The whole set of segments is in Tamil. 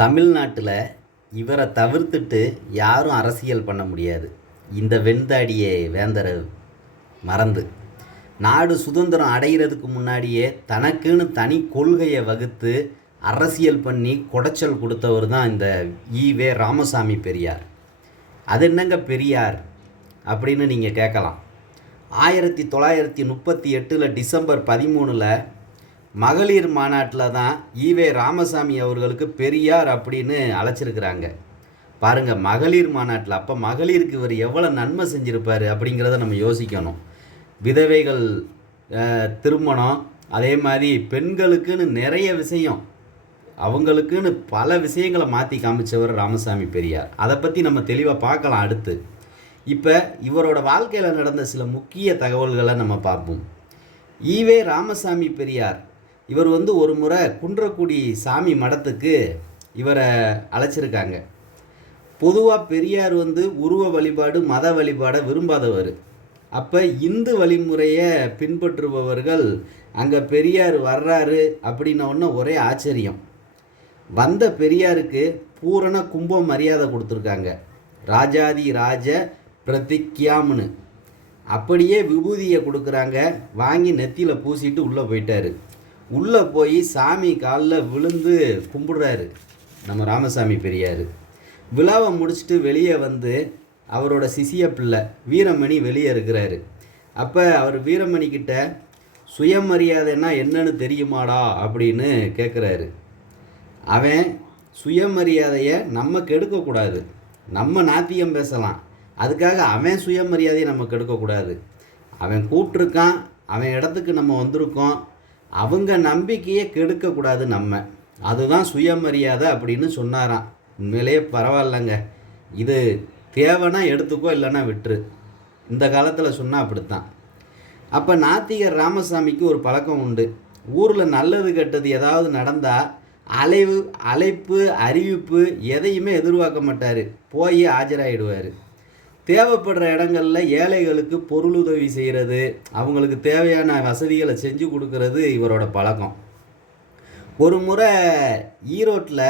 தமிழ்நாட்டில் இவரை தவிர்த்துட்டு யாரும் அரசியல் பண்ண முடியாது. இந்த வெண்தாடியை வேந்தரை மறந்து நாடு சுதந்திரம் அடைகிறதுக்கு முன்னாடியே தனக்குன்னு தனி கொள்கையை வகுத்து அரசியல் பண்ணி குடைச்சல் கொடுத்தவர் தான் இந்த ஈவே ராமசாமி பெரியார். அது என்னங்க பெரியார் அப்படின்னு நீங்கள் கேட்கலாம். 1938 டிசம்பர் 13 மகளிர் மாநாட்டில் தான் ஈவே ராமசாமி அவர்களுக்கு பெரியார் அப்படின்னு அழைச்சிருக்கிறாங்க. பாருங்கள், மகளிர் மாநாட்டில் அப்போ மகளிருக்கு இவர் எவ்வளோ நன்மை செஞ்சுருப்பார் அப்படிங்கிறத நம்ம யோசிக்கணும். விதவைகள் திருமணம், அதே மாதிரி பெண்களுக்குன்னு நிறைய விஷயம், அவங்களுக்குன்னு பல விஷயங்களை மாற்றி காமிச்சவர் ராமசாமி பெரியார். அதை பற்றி நம்ம தெளிவாக பார்க்கலாம் அடுத்து. இப்போ இவரோட வாழ்க்கையில் நடந்த சில முக்கிய தகவல்களை நம்ம பார்ப்போம். ஈவே ராமசாமி பெரியார் இவர் ஒரு முறை குன்றக்குடி சாமி மடத்துக்கு இவரை அழைச்சிருக்காங்க. பொதுவாக பெரியார் உருவ வழிபாடு மத வழிபாடை விரும்பாதவர். அப்போ இந்து வழிமுறையை பின்பற்றுபவர்கள் அங்கே பெரியார் வர்றாரு அப்படின்னோடனே ஒரே ஆச்சரியம். வந்த பெரியாருக்கு பூரண கும்ப மரியாதை கொடுத்துருக்காங்க. ராஜாதி ராஜ பிரதிக்யாம்னு அப்படியே விபூதியை கொடுக்குறாங்க. வாங்கி நெத்தியில் பூசிட்டு உள்ளே போயிட்டார். உள்ளே போய் சாமி காலில் விழுந்து கும்பிடுறாரு நம்ம ராமசாமி பெரியார். விழாவை முடிச்சுட்டு வெளியே அவரோட சிசிய பிள்ளை வீரமணி வெளியே இருக்கிறாரு. அப்போ அவர் வீரமணிக்கிட்ட சுயமரியாதைன்னா என்னன்னு தெரியுமாடா அப்படின்னு கேட்குறாரு. அவன் சுயமரியாதையை நம்ம கெடுக்கக்கூடாது, நம்ம நாத்தியம் பேசலாம், அதுக்காக அவன் சுயமரியாதையை நம்ம கெடுக்கக்கூடாது. அவன் கூப்பிட்ருக்கான், அவன் இடத்துக்கு நம்ம வந்திருக்கோம், அவங்க நம்பிக்கையை கெடுக்கக்கூடாது நம்ம, அதுதான் சுயமரியாதை அப்படின்னு சொன்னாராம். உண்மையிலேயே பரவாயில்லைங்க, இது தேவைன்னா எடுத்துக்கோ, இல்லைன்னா விட்டுரு. இந்த காலத்தில் சொன்னால் அப்படித்தான். அப்போ நாத்திகர் ராமசாமிக்கு ஒரு பழக்கம் உண்டு. ஊரில் நல்லது கெட்டது ஏதாவது நடந்தால் அழைப்பு அறிவிப்பு எதையுமே எதிர்பார்க்க மாட்டார், போய் ஆஜராகிடுவார். தேவைப்படுற இடங்களில் ஏழைகளுக்கு பொருளுதவி செய்கிறது, அவங்களுக்கு தேவையான வசதிகளை செஞ்சு கொடுக்கறது இவரோட பழக்கம். ஒரு முறை ஈரோட்டில்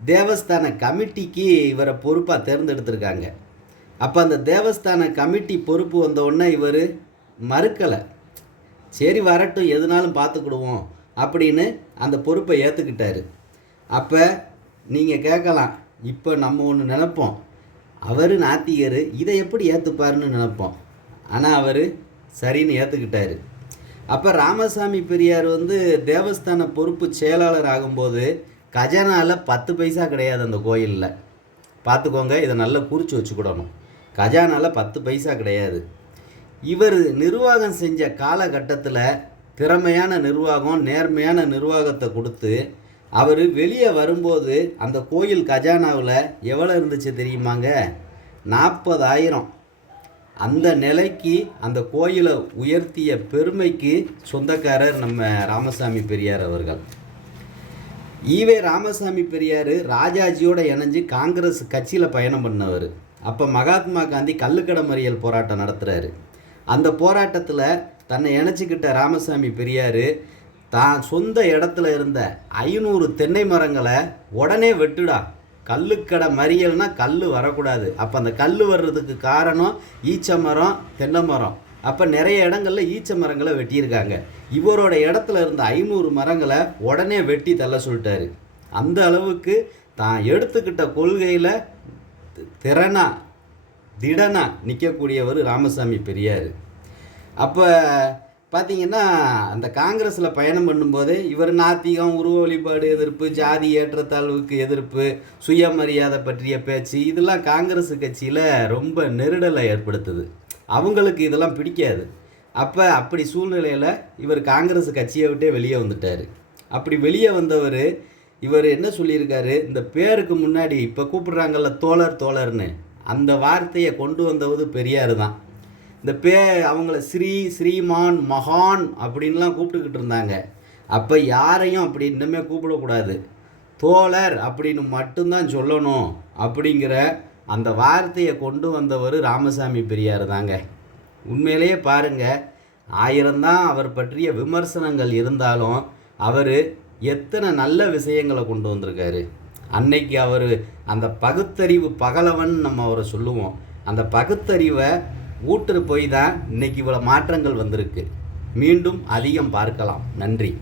தேவஸ்தான கமிட்டிக்கு இவரை பொறுப்பாக தேர்ந்தெடுத்திருக்காங்க. அப்போ அந்த தேவஸ்தான கமிட்டி பொறுப்பு வந்தவுடனே இவர் மறுக்கலை. சரி வரட்டும், எதுனாலும் பார்த்துக்கிடுவோம் அப்படின்னு அந்த பொறுப்பை ஏற்றுக்கிட்டார். அப்போ நீங்கள் கேட்கலாம், இப்போ நம்ம ஒன்று நினைப்போம், அவர் நாத்திகர், இதை எப்படி ஏற்றுப்பாருன்னு நினைப்போம். ஆனால் அவர் சரின்னு ஏற்றுக்கிட்டார். அப்போ ராமசாமி பெரியார் தேவஸ்தான பொறுப்பு செயலாளர் ஆகும்போது கஜானாவில் 10 பைசா கிடையாது அந்த கோயிலில். பார்த்துக்கோங்க, இதை நல்லா குறித்து வச்சுக்கிடணும். கஜானாவில் 10 பைசா கிடையாது. இவர் நிர்வாகம் செஞ்ச காலகட்டத்தில் திறமையான நிர்வாகம், நேர்மையான நிர்வாகத்தை கொடுத்து அவர் வெளியே வரும்போது அந்த கோயில் கஜானாவில் எவ்வளோ இருந்துச்சு தெரியுமாங்க? 40,000. அந்த நிலைக்கு அந்த கோயிலை உயர்த்திய பெருமைக்கு சொந்தக்காரர் நம்ம ராமசாமி பெரியார் அவர்கள். ஈவே ராமசாமி பெரியார் ராஜாஜியோட இணைஞ்சு காங்கிரஸ் கட்சியில் பயணம் பண்ணவர். அப்போ மகாத்மா காந்தி கள்ளுக்கடை மறியல் போராட்டம் நடத்துகிறாரு. அந்த போராட்டத்தில் தன்னை இணைச்சிக்கிட்ட ராமசாமி பெரியார் தான் சொந்த இடத்துல இருந்த 500 தென்னை மரங்களை உடனே வெட்டுடா, கல்லுக்கடை மறியல்னா கல் வரக்கூடாது. அப்போ அந்த கல் வர்றதுக்கு காரணம் ஈச்ச மரம், தென்னை மரம். அப்போ நிறைய இடங்களில் ஈச்ச மரங்களை வெட்டியிருக்காங்க. இவரோட இடத்துல இருந்த 500 மரங்களை உடனே வெட்டி தள்ள சொல்லிட்டாரு. அந்த அளவுக்கு தான் எடுத்துக்கிட்ட கொள்கையில் திடனா நிற்கக்கூடியவர் ராமசாமி பெரியார். அப்போ பார்த்திங்கன்னா அந்த காங்கிரஸில் பயணம் பண்ணும்போது இவர் நாத்திகம், உருவ வழிபாடு எதிர்ப்பு, ஜாதி ஏற்றத்தாழ்வுக்கு எதிர்ப்பு, சுயமரியாதை பற்றிய பேச்சு, இதெல்லாம் காங்கிரஸ் கட்சியில் ரொம்ப நெருடலை ஏற்படுத்துது. அவங்களுக்கு இதெல்லாம் பிடிக்காது. அப்படி சூழ்நிலையில் இவர் காங்கிரஸ் கட்சியை விட்டே வெளியே வந்துட்டார். அப்படி வெளியே வந்தவர் இவர் என்ன சொல்லியிருக்காரு, இந்த பேருக்கு முன்னாடி இப்போ கூப்பிடுறாங்கல்ல தோழர்னு, அந்த வார்த்தையை கொண்டு வந்தவது பெரியார் தான். இந்த அவங்கள ஸ்ரீமான், மகான் அப்படின்லாம் கூப்பிட்டுக்கிட்டு இருந்தாங்க. அப்போ யாரையும் அப்படி இன்னுமே கூப்பிடக்கூடாது, தோழர் அப்படின்னு மட்டும்தான் சொல்லணும் அப்படிங்கிற அந்த வார்த்தையை கொண்டு வந்தவர் ராமசாமி பெரியார் தாங்க. உண்மையிலேயே பாருங்கள், 1000 தான் அவர் பற்றிய விமர்சனங்கள் இருந்தாலும் அவர் எத்தனை நல்ல விஷயங்களை கொண்டு வந்திருக்காரு. அன்னைக்கு அவர் அந்த பகுத்தறிவு பகலவன் நம்ம அவரை சொல்லுவோம். அந்த பகுத்தறிவை ஊட்டுற போய் தான் இன்னைக்கு இவ்வளோ மாற்றங்கள் வந்திருக்கு. மீண்டும் அதிகம் பார்க்கலாம். நன்றி.